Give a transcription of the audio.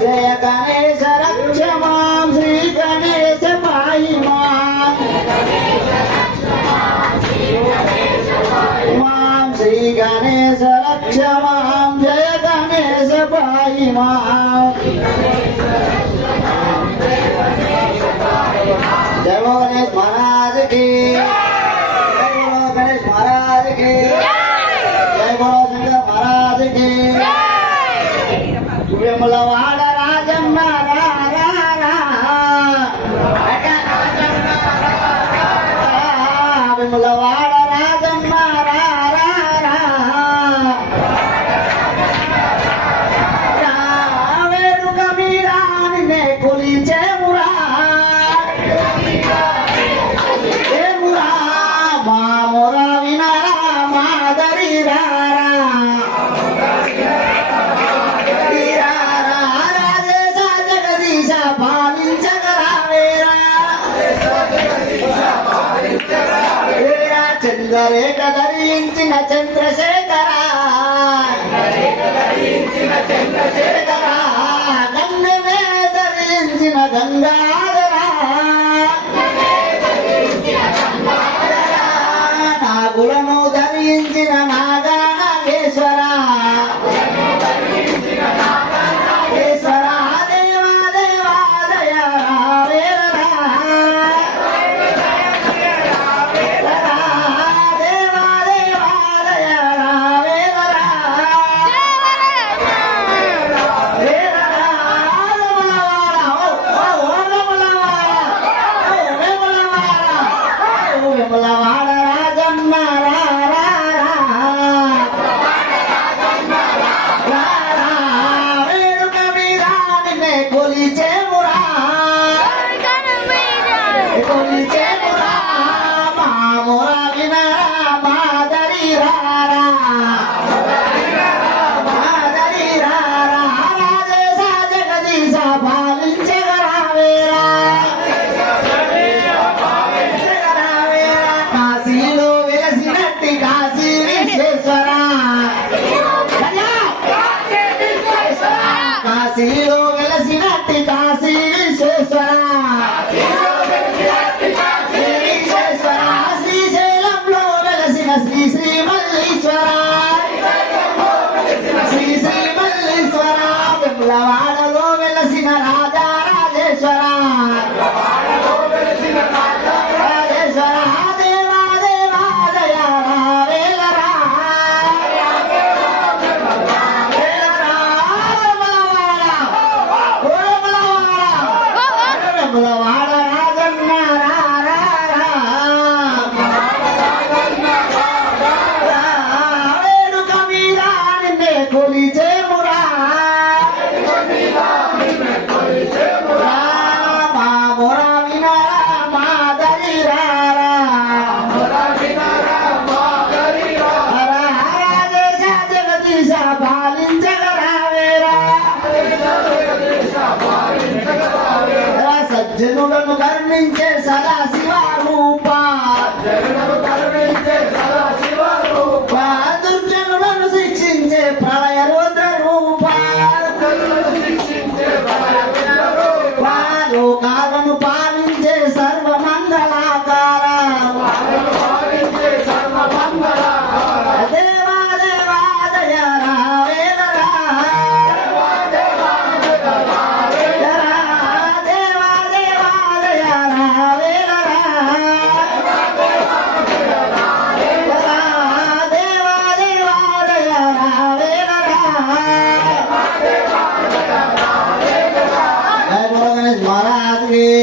जय गणेश रक्ष मां श्री गणेश पाहि मां श्री गणेश रक्ष मां जय गणेश पाहि मां जय बोलो गणेश महाराज की जय बोलो गणेश महाराज की जय बोलो शंकर महाराज की विमलवाड़ राजम्मा रा रा रा विमलवाड़ राजम्मा रा रा रा वेणुक मीराने कुलीचे मुरा मोरा विनारा मादरी रा చంద్రే కదరించిన చంద్రశేఖర గంగనే ధరించిన గంగాధర నాగులను ధరించిన నాగా నాగేశ్వర కాశీలో వెలసినట్టి కాశీ విశ్వేశ్వర శ్రీశైలంలో వెలసిన శ్రీ శ్రీ మల్లీశ్వర శ్రీ శ్రీ మల్లీశ్వర విమలవాడలో వెలసిన రాజా రాజేశ్వర జనులను కరుణించే సదా శివ రూప దుర్జనులను శిక్షించే ప్రళయ రుద్ర రూప లోకాలను పాలించే సర్వమంగళాకార దేవా దేవా దయరా महाराज की